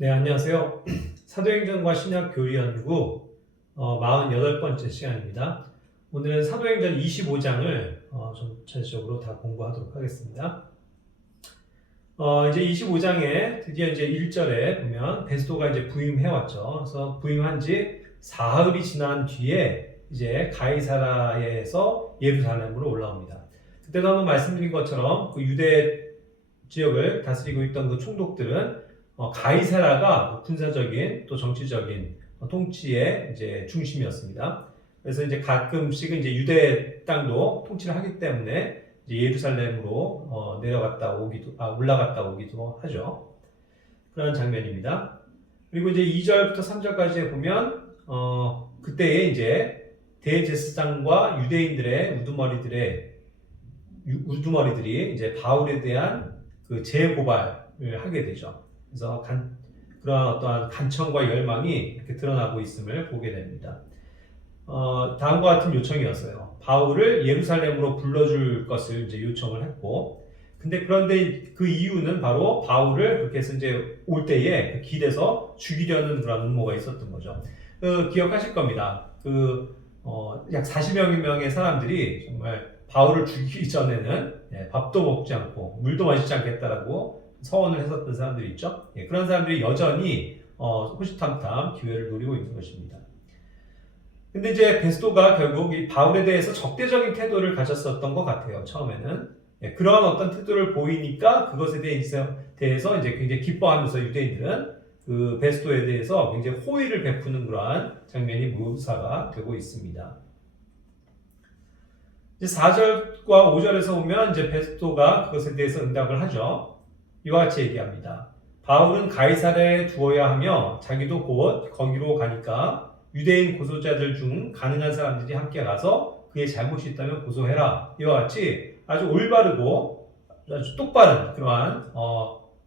네, 안녕하세요. 사도행전과 신약 교리 연구 48번째 시간입니다. 오늘은 사도행전 25장을 전체적으로 다 공부하도록 하겠습니다. 이제 25장에 드디어 이제 1절에 보면 베스도가 이제 부임해 왔죠. 그래서 부임한 지 사흘이 지난 뒤에 이제 가이사라에서 예루살렘으로 올라옵니다. 그때도 한번 말씀드린 것처럼 그 유대 지역을 다스리고 있던 그 총독들은 가이사라가 군사적인 또 정치적인 통치의 이제 중심이었습니다. 그래서 이제 가끔씩은 이제 유대 땅도 통치를 하기 때문에 이제 예루살렘으로 올라갔다 오기도 하죠. 그런 장면입니다. 그리고 이제 2절부터 3절까지 보면 그때에 이제 대제사장과 유대인들의 우두머리들이 이제 바울에 대한 그 재고발을 하게 되죠. 그래서 그러한 어떠한 간청과 열망이 이렇게 드러나고 있음을 보게 됩니다. 다음과 같은 요청이었어요. 바울을 예루살렘으로 불러줄 것을 이제 요청을 했고, 그런데 그 이유는 바로 바울을 그렇게 해서 이제 올 때에 그 길에서 죽이려는 그런 음모가 있었던 거죠. 기억하실 겁니다. 약 40명의 사람들이 정말 바울을 죽이기 전에는 밥도 먹지 않고 물도 마시지 않겠다라고 서원을 했었던 사람들이 있죠. 그런 사람들이 여전히 호시탐탐 기회를 노리고 있는 것입니다. 근데 이제 베스도가 결국 이 바울에 대해서 적대적인 태도를 가졌었던 것 같아요. 처음에는. 그러한 어떤 태도를 보이니까 그것에 대해서 이제 굉장히 기뻐하면서 유대인들은 그 베스도에 대해서 굉장히 호의를 베푸는 그러한 장면이 묘사가 되고 있습니다. 이제 4절과 5절에서 보면 이제 베스도가 그것에 대해서 응답을 하죠. 이와 같이 얘기합니다. 바울은 가이사랴에 두어야 하며 자기도 곧 거기로 가니까 유대인 고소자들 중 가능한 사람들이 함께 가서 그의 잘못이 있다면 고소해라. 이와 같이 아주 올바르고 아주 똑바른 그러한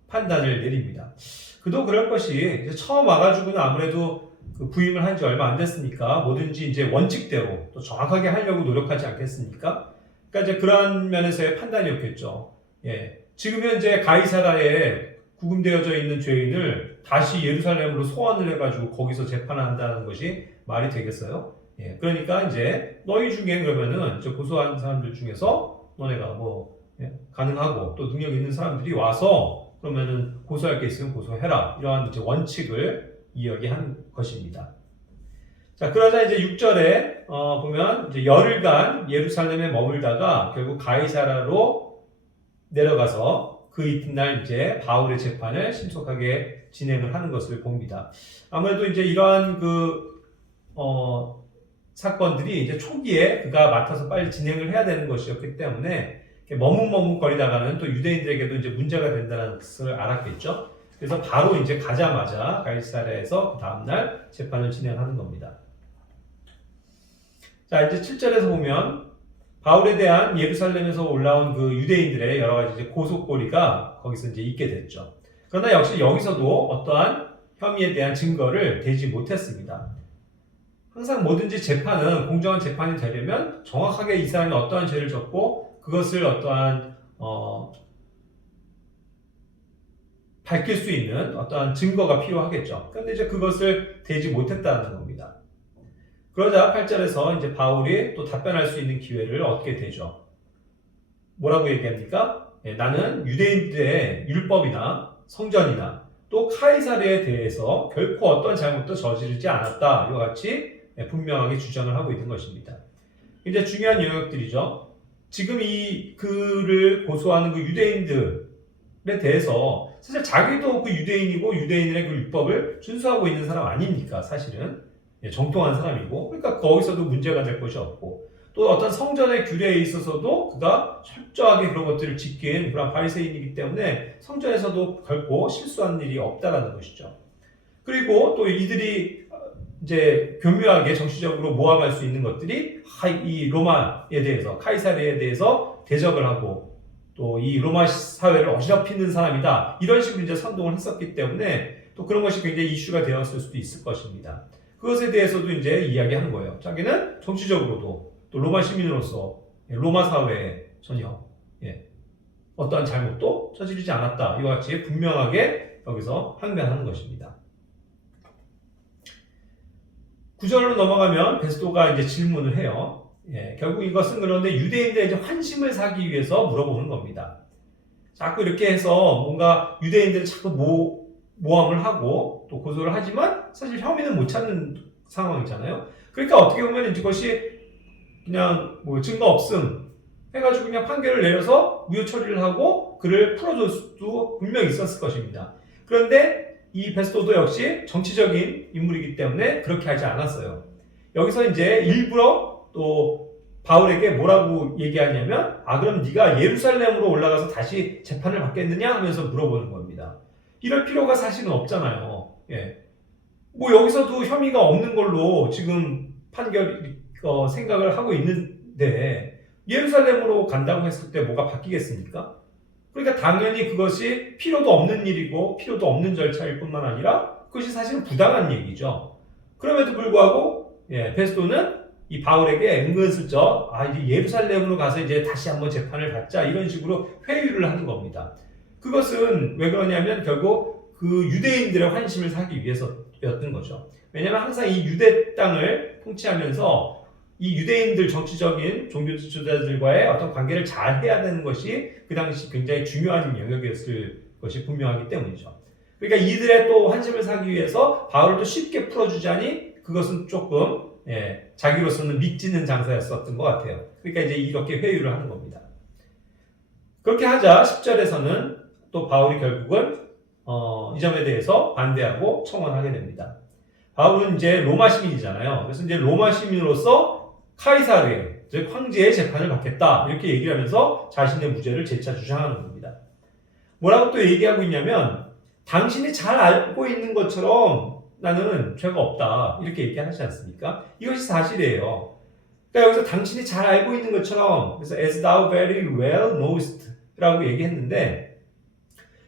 판단을 내립니다. 그도 그럴 것이 이제 처음 와가지고는 아무래도 그 부임을 한 지 얼마 안 됐으니까 뭐든지 이제 원칙대로 또 정확하게 하려고 노력하지 않겠습니까? 그러니까 이제 그러한 면에서의 판단이었겠죠. 지금 현재 가이사라에 구금되어져 있는 죄인을 다시 예루살렘으로 소환을 해가지고 거기서 재판한다는 것이 말이 되겠어요? 그러니까 이제 너희 중에 그러면은 이제 고소한 사람들 중에서 너네가 가능하고 또 능력 있는 사람들이 와서 그러면은 고소할 게 있으면 고소해라. 이러한 이제 원칙을 이야기한 것입니다. 자, 그러자 이제 6절에 보면 이제 열흘간 예루살렘에 머물다가 결국 가이사라로 내려가서 그 이튿날 이제 바울의 재판을 신속하게 진행을 하는 것을 봅니다. 아무래도 이제 이러한 사건들이 이제 초기에 그가 맡아서 빨리 진행을 해야 되는 것이었기 때문에 머뭇머뭇거리다가는 또 유대인들에게도 이제 문제가 된다는 것을 알았겠죠. 그래서 바로 이제 가자마자 가이사랴에서 그 다음날 재판을 진행하는 겁니다. 자, 이제 7절에서 보면 바울에 대한 예루살렘에서 올라온 그 유대인들의 여러 가지 이제 고소고리가 거기서 이제 있게 됐죠. 그러나 역시 여기서도 어떠한 혐의에 대한 증거를 대지 못했습니다. 항상 뭐든지 재판은 공정한 재판이 되려면 정확하게 이 사람이 어떠한 죄를 졌고 그것을 어떠한 밝힐 수 있는 어떠한 증거가 필요하겠죠. 그런데 이제 그것을 대지 못했다는 겁니다. 그러자 8절에서 이제 바울이 또 답변할 수 있는 기회를 얻게 되죠. 뭐라고 얘기합니까? 나는 유대인들의 율법이나 성전이나 또 카이사르에 대해서 결코 어떤 잘못도 저지르지 않았다. 이와 같이 분명하게 주장을 하고 있는 것입니다. 이제 중요한 영역들이죠. 지금 그를 고소하는 그 유대인들에 대해서 사실 자기도 그 유대인이고 유대인의 그 율법을 준수하고 있는 사람 아닙니까? 사실은. 정통한 사람이고, 그러니까 거기서도 문제가 될 것이 없고, 또 어떤 성전의 규례에 있어서도 그가 철저하게 그런 것들을 지킨 그런 바리새인이기 때문에 성전에서도 결코 실수한 일이 없다라는 것이죠. 그리고 또 이들이 이제 교묘하게 정치적으로 모함할 수 있는 것들이 이 로마에 대해서, 카이사르에 대해서 대적을 하고 또 이 로마 사회를 어지럽히는 사람이다. 이런 식으로 이제 선동을 했었기 때문에 또 그런 것이 굉장히 이슈가 되었을 수도 있을 것입니다. 그것에 대해서도 이제 이야기하는 거예요. 자기는 정치적으로도 또 로마 시민으로서 로마 사회에 전혀 어떠한 잘못도 저지르지 않았다. 이와 같이 분명하게 여기서 항변하는 것입니다. 9절로 넘어가면 베스토가 이제 질문을 해요. 결국 이것은 그런데 유대인들의 이제 환심을 사기 위해서 물어보는 겁니다. 자꾸 이렇게 해서 뭔가 유대인들을 자꾸 모함을 하고 또 고소를 하지만 사실 혐의는 못 찾는 상황이잖아요. 그러니까 어떻게 보면 이것이 그냥 뭐 증거 없음 해가지고 그냥 판결을 내려서 무효 처리를 하고 그를 풀어줄 수도 분명히 있었을 것입니다. 그런데 이 베스토도 역시 정치적인 인물이기 때문에 그렇게 하지 않았어요. 여기서 이제 일부러 또 바울에게 뭐라고 얘기하냐면 그럼 네가 예루살렘으로 올라가서 다시 재판을 받겠느냐 하면서 물어보는 겁니다. 이럴 필요가 사실은 없잖아요. 뭐 여기서도 혐의가 없는 걸로 지금 생각을 하고 있는데 예루살렘으로 간다고 했을 때 뭐가 바뀌겠습니까? 그러니까 당연히 그것이 필요도 없는 일이고 필요도 없는 절차일 뿐만 아니라 그것이 사실은 부당한 얘기죠. 그럼에도 불구하고 베스토는 이 바울에게 은근슬쩍 이제 예루살렘으로 가서 이제 다시 한번 재판을 받자 이런 식으로 회유를 하는 겁니다. 그것은 왜 그러냐면 결국 그 유대인들의 환심을 사기 위해서였던 거죠. 왜냐하면 항상 이 유대 땅을 통치하면서 이 유대인들 정치적인 종교 지도자들과의 어떤 관계를 잘 해야 되는 것이 그 당시 굉장히 중요한 영역이었을 것이 분명하기 때문이죠. 그러니까 이들의 또 환심을 사기 위해서 바울을 또 쉽게 풀어주자니 그것은 조금 자기로서는 믿지는 장사였었던 것 같아요. 그러니까 이제 이렇게 회유를 하는 겁니다. 그렇게 하자 10절에서는 또 바울이 결국은 이 점에 대해서 반대하고 청원하게 됩니다. 바울은 이제 로마 시민이잖아요. 그래서 이제 로마 시민으로서 카이사르의, 즉 황제의 재판을 받겠다 이렇게 얘기를 하면서 자신의 무죄를 재차 주장하는 겁니다. 뭐라고 또 얘기하고 있냐면 당신이 잘 알고 있는 것처럼 나는 죄가 없다 이렇게 얘기하지 않습니까? 이것이 사실이에요. 그러니까 여기서 당신이 잘 알고 있는 것처럼 그래서 as thou very well knowest 라고 얘기했는데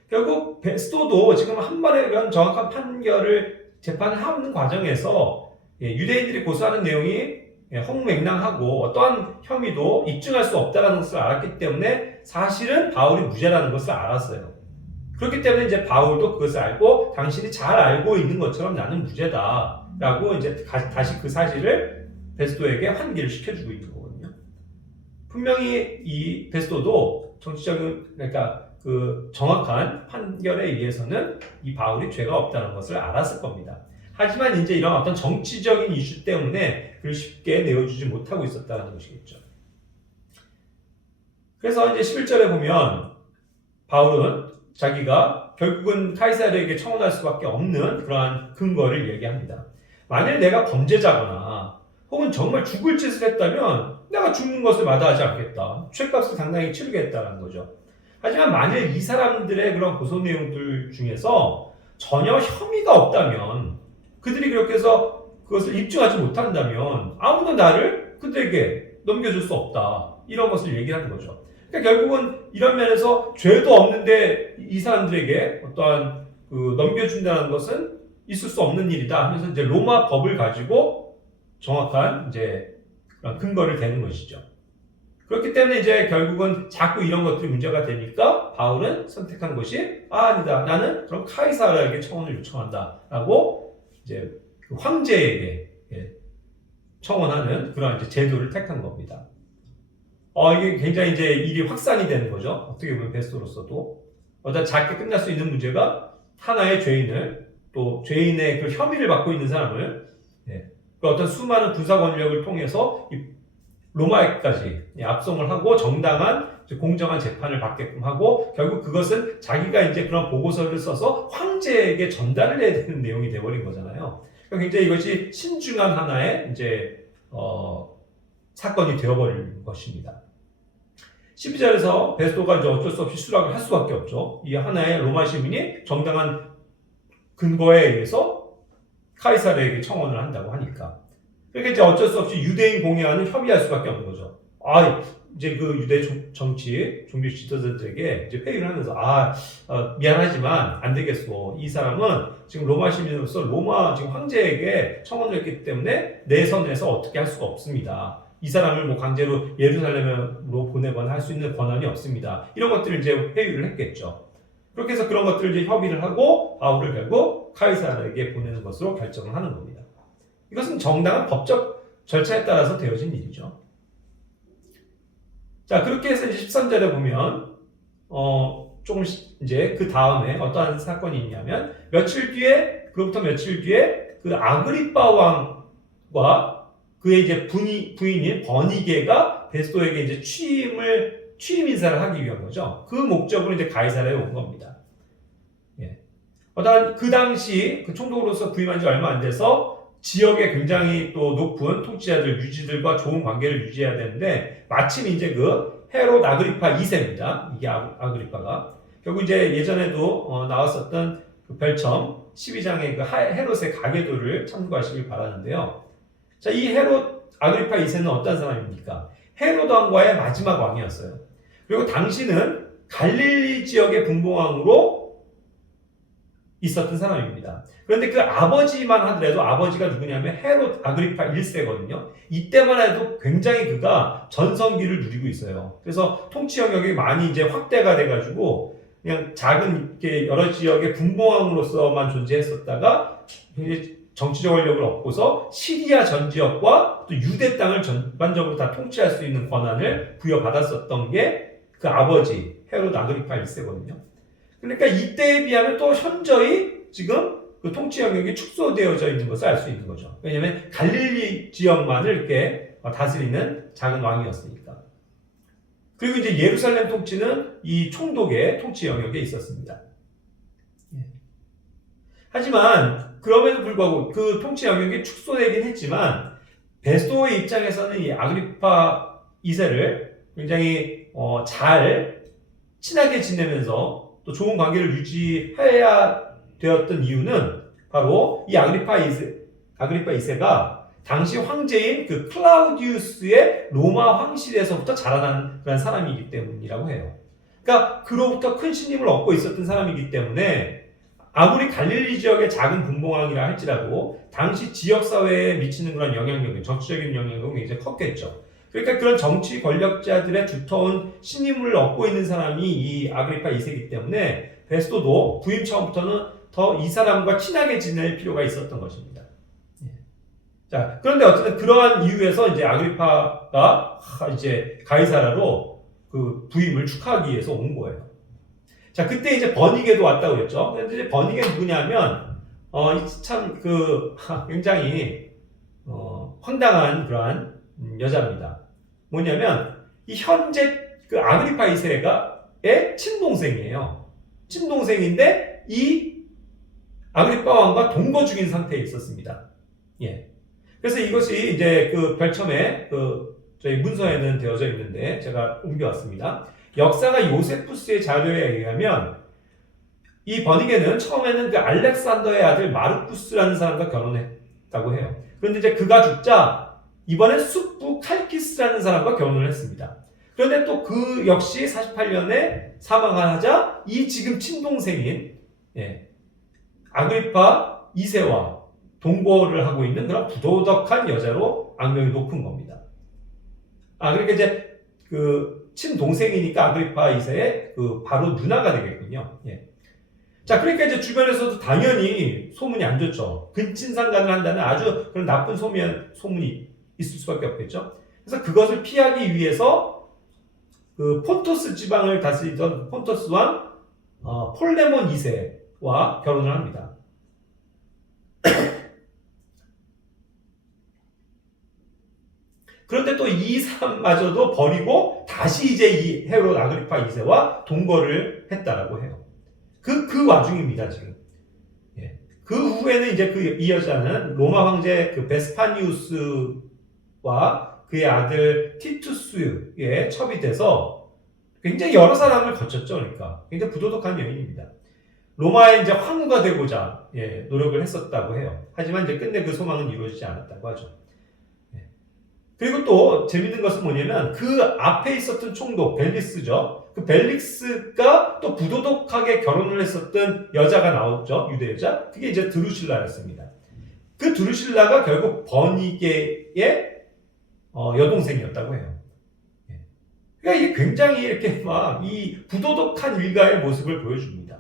결국 베스토도 지금 한 번에 이런 정확한 판결을 재판하는 과정에서 유대인들이 고소하는 내용이 허무맹랑하고 어떠한 혐의도 입증할 수 없다는 것을 알았기 때문에 사실은 바울이 무죄라는 것을 알았어요. 그렇기 때문에 이제 바울도 그것을 알고 당신이 잘 알고 있는 것처럼 나는 무죄다라고 이제 다시 그 사실을 베스토에게 환기를 시켜주고 있는 거거든요. 분명히 이 베스토도 정치적인 그러니까 그 정확한 판결에 의해서는 이 바울이 죄가 없다는 것을 알았을 겁니다. 하지만 이제 이런 어떤 정치적인 이슈 때문에 그를 쉽게 내어주지 못하고 있었다는 것이겠죠. 그래서 이제 11절에 보면 바울은 자기가 결국은 카이사르에게 청원할 수밖에 없는 그러한 근거를 얘기합니다. 만일 내가 범죄자거나 혹은 정말 죽을 짓을 했다면 내가 죽는 것을 마다하지 않겠다. 죄값을 당당히 치르겠다는 거죠. 하지만 만일 이 사람들의 그런 고소 내용들 중에서 전혀 혐의가 없다면 그들이 그렇게 해서 그것을 입증하지 못한다면 아무도 나를 그들에게 넘겨줄 수 없다. 이런 것을 얘기하는 거죠. 그러니까 결국은 이런 면에서 죄도 없는데 이 사람들에게 어떠한 그 넘겨준다는 것은 있을 수 없는 일이다 하면서 이제 로마 법을 가지고 정확한 이제 근거를 대는 것이죠. 그렇기 때문에 이제 결국은 자꾸 이런 것들이 문제가 되니까 바울은 선택한 것이 아니다. 나는 그럼 카이사르에게 청원을 요청한다라고 이제 그 황제에게 청원하는 그런 이제 제도를 택한 겁니다. 이게 굉장히 이제 일이 확산이 되는 거죠. 어떻게 보면 베스토로서도 어떤 작게 끝날 수 있는 문제가 하나의 죄인을 또 죄인의 그 혐의를 받고 있는 사람을 그 어떤 수많은 군사 권력을 통해서 로마에까지 압송을 하고 정당한 공정한 재판을 받게끔 하고 결국 그것은 자기가 이제 그런 보고서를 써서 황제에게 전달을 해야 되는 내용이 되어버린 거잖아요. 그러니까 굉장히 이것이 신중한 하나의 이제 사건이 되어버린 것입니다. 12절에서 베스토가 이제 어쩔 수 없이 수락을 할 수밖에 없죠. 이 하나의 로마 시민이 정당한 근거에 의해서 카이사르에게 청원을 한다고 하니까. 그러니까 이제 어쩔 수 없이 유대인 공회와는 협의할 수밖에 없는 거죠. 이제 그 유대 정치, 종교 지도자들에게 이제 회의를 하면서, 미안하지만 안 되겠어. 이 사람은 지금 로마 시민으로서 로마 지금 황제에게 청원을 했기 때문에 내 선에서 어떻게 할 수가 없습니다. 이 사람을 뭐 강제로 예루살렘으로 보내거나 할 수 있는 권한이 없습니다. 이런 것들을 이제 회의를 했겠죠. 그렇게 해서 그런 것들을 이제 협의를 하고 바울을 결국 카이사르에게 보내는 것으로 결정을 하는 겁니다. 이것은 정당한 법적 절차에 따라서 되어진 일이죠. 자, 그렇게 해서 이제 13절에 보면 조금 이제 그 다음에 어떠한 사건이 있냐면 그로부터 며칠 뒤에 그 아그리파 왕과 그의 이제 부인인 버니게가 베스도에게 이제 취임 인사를 하기 위한 거죠. 그 목적으로 이제 가이사랴에 온 겁니다. 예. 그 당시 그 총독으로서 부임한 지 얼마 안 돼서 지역에 굉장히 또 높은 통치자들, 유지들과 좋은 관계를 유지해야 되는데 마침 이제 그 헤롯 아그리파 2세입니다. 이게 아그리파가 결국 이제 예전에도 나왔었던 그 별첨 12장의 그 헤롯의 가계도를 참고하시길 바라는데요. 자, 이 헤롯 아그리파 2세는 어떤 사람입니까? 헤롯 왕과의 마지막 왕이었어요. 그리고 당시는 갈릴리 지역의 분봉왕으로 있었던 사람입니다. 그런데 그 아버지만 하더라도 아버지가 누구냐면 헤롯 아그리파 1세거든요. 이때만 해도 굉장히 그가 전성기를 누리고 있어요. 그래서 통치 영역이 많이 이제 확대가 돼가지고 그냥 작은 이렇게 여러 지역의 분봉왕으로서만 존재했었다가 이제 정치적 권력을 얻고서 시리아 전 지역과 또 유대 땅을 전반적으로 다 통치할 수 있는 권한을 부여받았었던 게 그 아버지 헤롯 아그리파 1세거든요. 그러니까 이때에 비하면 또 현저히 지금 그 통치 영역이 축소되어져 있는 것을 알 수 있는 거죠. 왜냐하면 갈릴리 지역만을 이렇게 다스리는 작은 왕이었으니까. 그리고 이제 예루살렘 통치는 이 총독의 통치 영역에 있었습니다. 하지만 그럼에도 불구하고 그 통치 영역이 축소되긴 했지만 베스도의 입장에서는 이 아그리파 2세를 굉장히 잘 친하게 지내면서 또 좋은 관계를 유지해야 되었던 이유는 바로 이 아그리파 2세가 당시 황제인 그 클라우디우스의 로마 황실에서부터 자라난 그런 사람이기 때문이라고 해요. 그러니까 그로부터 큰 신임을 얻고 있었던 사람이기 때문에 아무리 갈릴리 지역의 작은 분봉왕이라 할지라도 당시 지역사회에 미치는 그런 영향력은 정치적인 영향력은 굉장히 컸겠죠. 그러니까 그런 정치 권력자들의 두터운 신임을 얻고 있는 사람이 이 아그리파 2세이기 때문에 베스도도 부임 처음부터는 더 이 사람과 친하게 지낼 필요가 있었던 것입니다. 자, 그런데 어쨌든 그러한 이유에서 이제 아그리파가 이제 가이사라로 그 부임을 축하하기 위해서 온 거예요. 자, 그때 이제 버니게도 왔다고 그랬죠. 근데 이제 버니게 누구냐면 참 굉장히 황당한 그러한 여자입니다. 뭐냐면 이 현재 그 아그리파 2세가의 친동생이에요. 친동생인데 이 아그리파 왕과 동거 중인 상태에 있었습니다. 예. 그래서 이것이 이제 그 별첨에 저희 문서에는 되어져 있는데 제가 옮겨왔습니다. 역사가 요세푸스의 자료에 의하면 이 버니게는 처음에는 그 알렉산더의 아들 마르쿠스라는 사람과 결혼했다고 해요. 그런데 이제 그가 죽자 이번엔 숙부 칼키스라는 사람과 결혼을 했습니다. 그런데 또 그 역시 48년에 사망하자 이 지금 친동생인 아그리파 2세와 동거를 하고 있는 그런 부도덕한 여자로 악명이 높은 겁니다. 그러니까 이제 그 친동생이니까 아그리파 2세의 그 바로 누나가 되겠군요. 자, 그러니까 이제 주변에서도 당연히 소문이 안 좋죠. 근친상간을 한다는 아주 그런 나쁜 소문이 있을 수밖에 없겠죠. 그래서 그것을 피하기 위해서 그 폰토스 지방을 다스리던 폰토스 왕 폴레몬 2세와 결혼을 합니다. 그런데 또 이 사람마저도 버리고 다시 이제 이 헤롯 아그리파 2세와 동거를 했다라고 해요. 그 와중입니다, 지금. 그 후에는 이제 이 여자는 로마 황제 그 베스파니우스와 그의 아들 티투스에 첩이 돼서 굉장히 여러 사람을 거쳤죠, 그러니까. 굉장히 부도덕한 여인입니다. 로마의 이제 황후가 되고자 노력을 했었다고 해요. 하지만 이제 끝내 그 소망은 이루어지지 않았다고 하죠. 그리고 또 재밌는 것은 뭐냐면 그 앞에 있었던 총독 벨릭스죠. 그 벨릭스가 또 부도덕하게 결혼을 했었던 여자가 나왔죠. 유대 여자. 그게 이제 드루실라였습니다. 그 드루실라가 결국 버니게의 여동생이었다고 해요. 그러니까 이게 굉장히 이렇게 막 이 부도덕한 일가의 모습을 보여줍니다.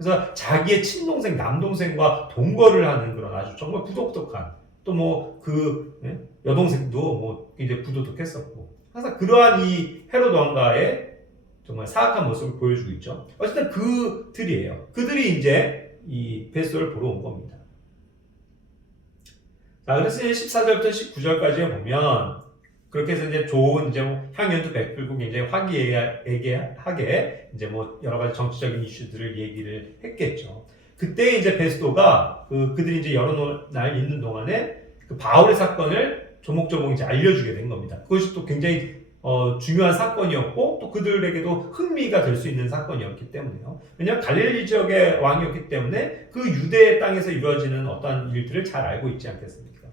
그래서 자기의 친동생, 남동생과 동거를 하는 그런 아주 정말 부독덕한 또 뭐 그 여동생도 뭐 이제 부도덕했었고 항상 그러한 이 헤로드 왕가의 정말 사악한 모습을 보여주고 있죠. 어쨌든 그들이에요. 그들이 이제 이 베스도를 보러 온 겁니다. 자, 그래서 이제 14절부터 19절까지 보면 그렇게 해서 이제 좋은 이제 향연도 베풀고 굉장히 화기애애하게 이제 뭐 여러 가지 정치적인 이슈들을 얘기를 했겠죠. 그때 이제 베스도가 그들이 이제 여러 날 있는 동안에 그 바울의 사건을 조목조목 이제 알려주게 된 겁니다. 그것이 또 굉장히 중요한 사건이었고 또 그들에게도 흥미가 될 수 있는 사건이었기 때문에요. 왜냐하면 갈릴리 지역의 왕이었기 때문에 그 유대 땅에서 이루어지는 어떠한 일들을 잘 알고 있지 않겠습니까?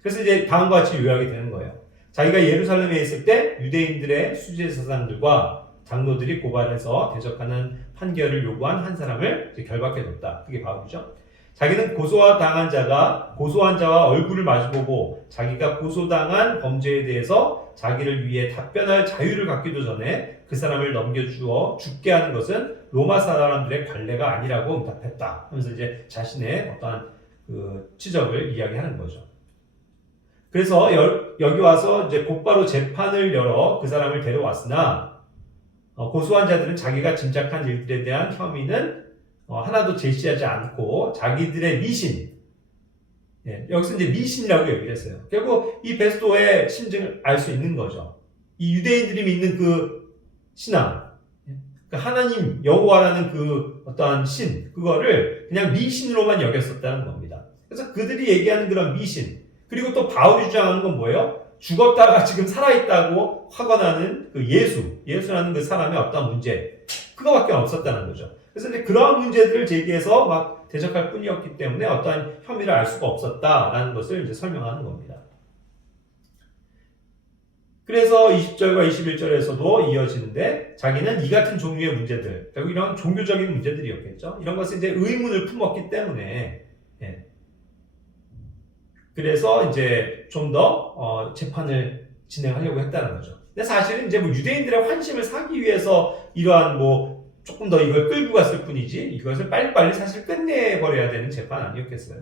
그래서 이제 다음과 같이 요약이 되는 거예요. 자기가 예루살렘에 있을 때 유대인들의 수제사상들과 장로들이 고발해서 대적하는 판결을 요구한 한 사람을 이제 결박해뒀다. 그게 바울이죠. 자기는 고소한 자와 얼굴을 마주보고 자기가 고소당한 범죄에 대해서 자기를 위해 답변할 자유를 갖기도 전에 그 사람을 넘겨주어 죽게 하는 것은 로마 사람들의 관례가 아니라고 응답했다. 하면서 이제 자신의 어떠한 그 치적을 이야기하는 거죠. 그래서 여기 와서 이제 곧바로 재판을 열어 그 사람을 데려왔으나 고소한 자들은 자기가 짐작한 일들에 대한 혐의는 하나도 제시하지 않고 자기들의 미신, 여기서 이제 미신이라고 얘기를 했어요. 결국 이 베스도의 심증을 알 수 있는 거죠. 이 유대인들이 믿는 그 신앙, 그 하나님 여호와라는 그 어떠한 신, 그거를 그냥 미신으로만 여겼었다는 겁니다. 그래서 그들이 얘기하는 그런 미신, 그리고 또 바울이 주장하는 건 뭐예요? 죽었다가 지금 살아있다고 확언하는 그 예수라는 그 사람의 어떤 문제, 그거밖에 없었다는 거죠. 그래서 이제 그러한 문제들을 제기해서 막 대적할 뿐이었기 때문에 어떠한 혐의를 알 수가 없었다라는 것을 이제 설명하는 겁니다. 그래서 20절과 21절에서도 이어지는데 자기는 이 같은 종류의 문제들, 결국 이런 종교적인 문제들이었겠죠. 이런 것에 이제 의문을 품었기 때문에 그래서 이제 좀 더 재판을 진행하려고 했다는 거죠. 근데 사실은 이제 뭐 유대인들의 환심을 사기 위해서 이러한 뭐 조금 더 이걸 끌고 갔을 뿐이지 이것을 빨리빨리 사실 끝내버려야 되는 재판 아니었겠어요.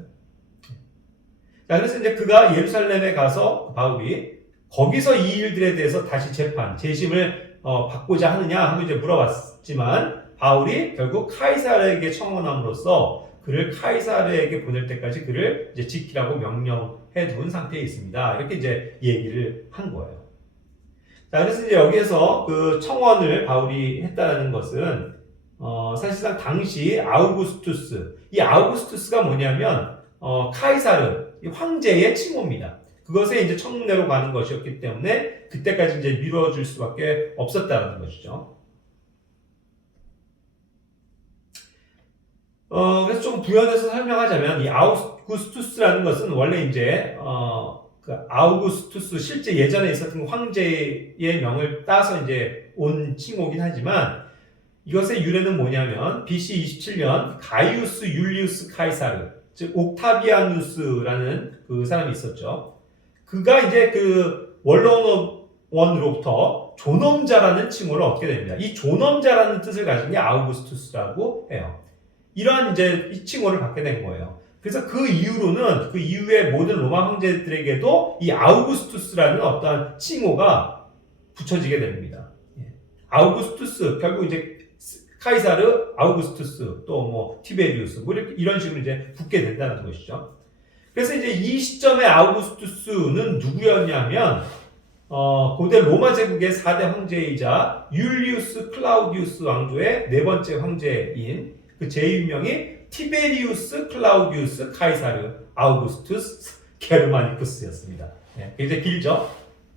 자, 그래서 이제 그가 예루살렘에 가서 바울이 거기서 이 일들에 대해서 다시 재심을 받고자 하느냐 하고 이제 물어봤지만 바울이 결국 카이사르에게 청원함으로써 그를 카이사르에게 보낼 때까지 그를 이제 지키라고 명령해 둔 상태에 있습니다. 이렇게 이제 얘기를 한 거예요. 자, 그래서 이제 여기에서 그 청원을 바울이 했다는 것은 사실상 당시 이 아우구스투스가 뭐냐면 카이사르 황제의 칭호입니다. 그것에 이제 청문회로 가는 것이었기 때문에 그때까지 이제 미뤄질 수밖에 없었다는 것이죠. 그래서 좀 부연해서 설명하자면 이 아우구스투스라는 것은 원래 이제 그 아우구스투스 실제 예전에 있었던 황제의 명을 따서 이제 온 칭호긴 하지만 이것의 유래는 뭐냐면 BC 27년 가이우스 율리우스 카이사르, 즉 옥타비아누스라는 그 사람이 있었죠. 그가 이제 그 원로원으로부터 존엄자라는 칭호를 얻게 됩니다. 이 존엄자라는 뜻을 가진 게 아우구스투스라고 해요. 이러한 이제 이 칭호를 받게 된 거예요. 그래서 그 이후로는 그 이후의 모든 로마 황제들에게도 이 아우구스투스라는 어떠한 칭호가 붙여지게 됩니다. 아우구스투스, 결국 이제 카이사르, 아우구스투스, 또 뭐 티베리우스, 뭐 이런 식으로 이제 붙게 된다는 것이죠. 그래서 이제 이 시점에 아우구스투스는 누구였냐면 고대 로마 제국의 4대 황제이자 율리우스 클라우디우스 왕조의 네 번째 황제인 그 제2명이 티베리우스 클라우디우스 카이사르 아우구스투스 게르마니쿠스였습니다. 굉장히 길죠?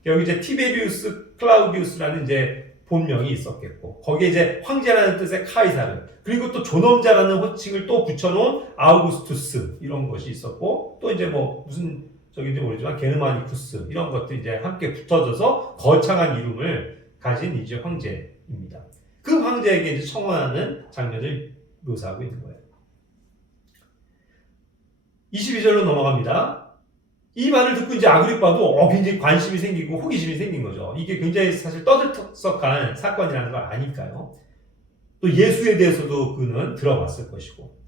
여기 이제 티베리우스 클라우디우스라는 이제 본명이 있었겠고, 거기에 이제 황제라는 뜻의 카이사르, 그리고 또 존엄자라는 호칭을 또 붙여놓은 아우구스투스, 이런 것이 있었고, 또 이제 뭐 무슨 적인지 모르지만 게르마니쿠스, 이런 것들이 이제 함께 붙어져서 거창한 이름을 가진 이제 황제입니다. 그 황제에게 이제 청원하는 장면을 묘사하고 있는 거예요. 22절로 넘어갑니다. 이 말을 듣고 이제 아그리빠도 굉장히 관심이 생기고 호기심이 생긴 거죠. 이게 굉장히 사실 떠들썩한 사건이라는 걸 아니까요. 또 예수에 대해서도 그는 들어봤을 것이고.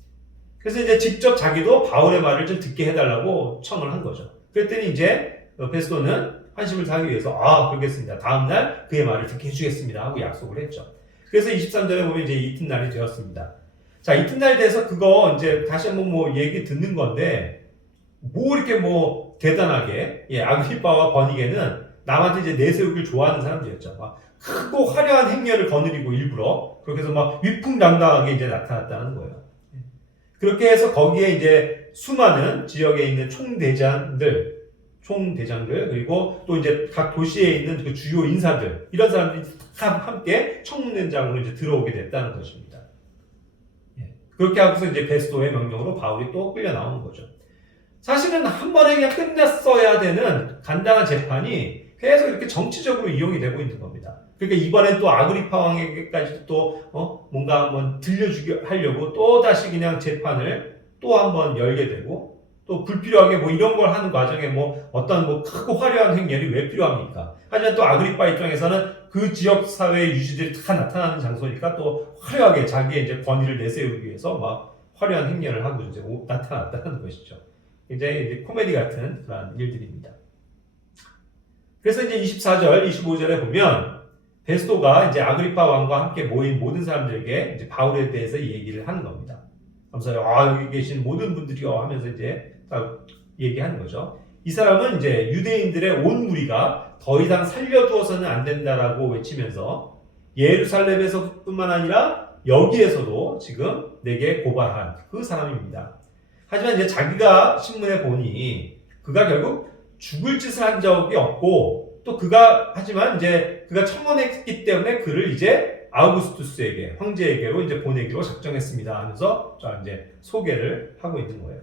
그래서 이제 직접 자기도 바울의 말을 좀 듣게 해달라고 청을 한 거죠. 그랬더니 이제 베스도는 환심을 사기 위해서 그러겠습니다. 다음날 그의 말을 듣게 해주겠습니다 하고 약속을 했죠. 그래서 23절에 보면 이제 이튿날이 되었습니다. 자, 이튿날 돼서 그거 이제 다시 한번 뭐 얘기 듣는 건데 뭐 이렇게 뭐 대단하게 아그리빠와 버니게는 남한테 이제 내세우기를 좋아하는 사람들이었죠. 막 크고 화려한 행렬을 거느리고 일부러 그렇게 해서 막 위풍당당하게 이제 나타났다는 거예요. 그렇게 해서 거기에 이제 수많은 지역에 있는 총대장들 그리고 또 이제 각 도시에 있는 그 주요 인사들 이런 사람들이 함께 청문회장으로 이제 들어오게 됐다는 것입니다. 그렇게 하고서 이제 베스도의 명령으로 바울이 또 끌려 나오는 거죠. 사실은 한 번에 그냥 끝냈어야 되는 간단한 재판이 계속 이렇게 정치적으로 이용이 되고 있는 겁니다. 그러니까 이번엔 또 아그리파 왕에게까지 또 뭔가 한번 들려주게 하려고 또 다시 그냥 재판을 또 한번 열게 되고 또 불필요하게 뭐 이런 걸 하는 과정에 뭐 어떤 뭐 크고 화려한 행렬이 왜 필요합니까? 하지만 또 아그리파 입장에서는 그 지역 사회의 유지들이 다 나타나는 장소니까 또 화려하게 자기의 이제 권위를 내세우기 위해서 막 화려한 행렬을 하고 이제 나타났다는 것이죠. 굉장히 이제 코미디 같은 그런 일들입니다. 그래서 이제 24절, 25절에 보면 베스도가 이제 아그리파 왕과 함께 모인 모든 사람들에게 이제 바울에 대해서 얘기를 하는 겁니다. 그래서 여기 계신 모든 분들이요 하면서 이제 딱 얘기하는 거죠. 이 사람은 이제 유대인들의 온 무리가 더 이상 살려두어서는 안 된다라고 외치면서 예루살렘에서뿐만 아니라 여기에서도 지금 내게 고발한 그 사람입니다. 하지만 이제 자기가 신문에 보니 그가 결국 죽을 짓을 한 적이 없고 또 하지만 이제 그가 청원했기 때문에 그를 이제 아우구스투스에게 황제에게로 이제 보내기로 작정했습니다 하면서 이제 소개를 하고 있는 거예요.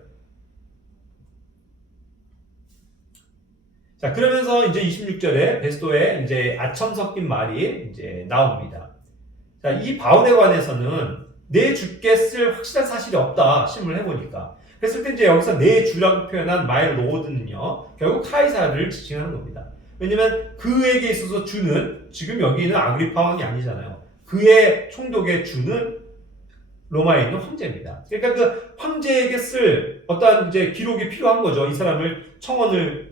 자, 그러면서 이제 26절에 베스도의 이제 아첨 섞인 말이 이제 나옵니다. 자, 이 바울에 관해서는 내 주께 쓸 확실한 사실이 없다 신문을 해보니까. 그랬을 때 이제 여기서 내 주라고 표현한 마이 로드는요 결국 카이사를 지칭하는 겁니다. 왜냐면 그에게 있어서 주는 지금 여기 있는 아그리파 왕이 아니잖아요. 그의 총독의 주는 로마에 있는 황제입니다. 그러니까 그 황제에게 쓸 어떤 이제 기록이 필요한 거죠. 이 사람을 청원을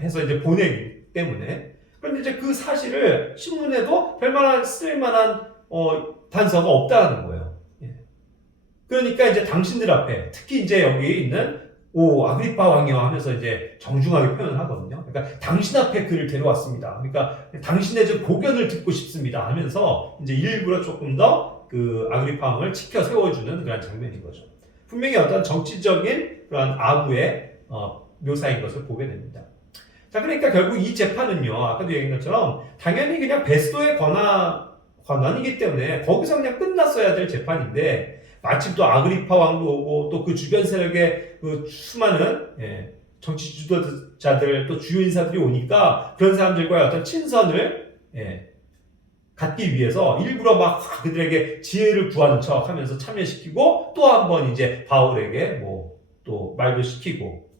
해서 이제 보내기 때문에. 그런데 이제 그 사실을 신문에도 별만한 쓸만한 단서가 없다는 거예요. 그러니까 이제 당신들 앞에 특히 이제 여기 있는 아그리파 왕이요 하면서 이제 정중하게 표현을 하거든요. 그러니까 당신 앞에 그를 데려왔습니다. 그러니까 당신의 저 고견을 듣고 싶습니다 하면서 이제 일부러 조금 더 그 아그리파 왕을 치켜 세워주는 그런 장면인 거죠. 분명히 어떤 정치적인 그런 아부의 묘사인 것을 보게 됩니다. 자, 그러니까 결국 이 재판은요, 아까도 얘기한 것처럼 당연히 그냥 베스도의 권한이기 때문에 거기서 그냥 끝났어야 될 재판인데 마침 또 아그리파 왕도 오고 또 그 주변 세력의 그 수많은 정치 지도자들 또 주요 인사들이 오니까 그런 사람들과의 어떤 친선을 갖기 위해서 일부러 막 그들에게 지혜를 구하는 척 하면서 참여시키고 또 한 번 이제 바울에게 뭐 또 말도 시키고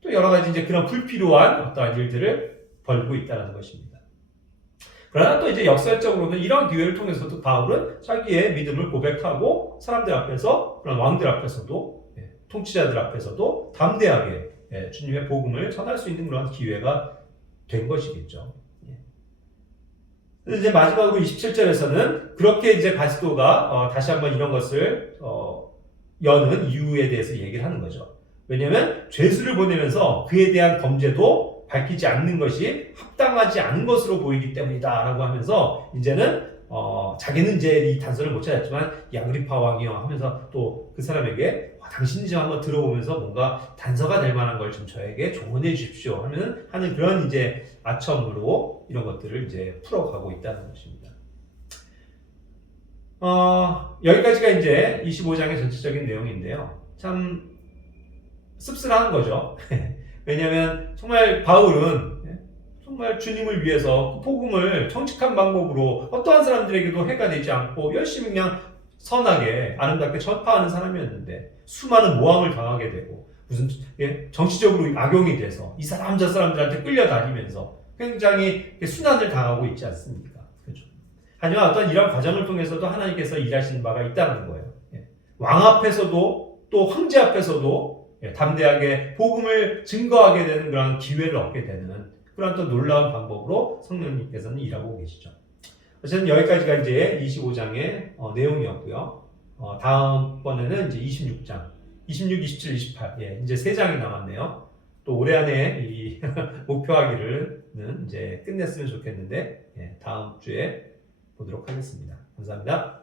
또 여러 가지 이제 그런 불필요한 어떠한 일들을 벌이고 있다는 것입니다. 그러나 또 이제 역설적으로는 이런 기회를 통해서도 바울은 자기의 믿음을 고백하고 사람들 앞에서 그런 왕들 앞에서도 통치자들 앞에서도 담대하게 주님의 복음을 전할 수 있는 그런 기회가 된 것이겠죠. 그래서 이제 마지막으로 27절에서는 그렇게 이제 베스도가 다시 한번 이런 것을 여는 이유에 대해서 얘기를 하는 거죠. 왜냐하면 죄수를 보내면서 그에 대한 범죄도 밝히지 않는 것이 합당하지 않은 것으로 보이기 때문이다 라고 하면서 이제는 자기는 이제 이 단서를 못 찾았지만 아그리파 왕이요 하면서 또 그 사람에게 당신이 좀 한번 들어보면서 뭔가 단서가 될 만한 걸 좀 저에게 조언해 주십시오 하는 그런 이제 아첨으로 이런 것들을 이제 풀어가고 있다는 것입니다. 여기까지가 이제 25장의 전체적인 내용인데요. 참 씁쓸한 거죠. 왜냐하면 정말 바울은 정말 주님을 위해서 그 복음을 정직한 방법으로 어떠한 사람들에게도 해가 되지 않고 열심히 그냥 선하게 아름답게 전파하는 사람이었는데 수많은 모함을 당하게 되고 무슨 정치적으로 악용이 돼서 이 사람 저 사람들한테 끌려다니면서 굉장히 순환을 당하고 있지 않습니까? 그렇죠? 하지만 어떤 이런 과정을 통해서도 하나님께서 일하시는 바가 있다는 거예요. 예. 왕 앞에서도 또 황제 앞에서도 예, 담대하게 복음을 증거하게 되는 그런 기회를 얻게 되는 그런 또 놀라운 방법으로 성령님께서는 일하고 계시죠. 어쨌든 여기까지가 이제 25장의 내용이었고요. 다음번에는 이제 26장, 26, 27, 28, 예, 이제 3장이 남았네요. 또 올해 안에 이 목표하기를는 이제 끝냈으면 좋겠는데, 예, 다음 주에 보도록 하겠습니다. 감사합니다.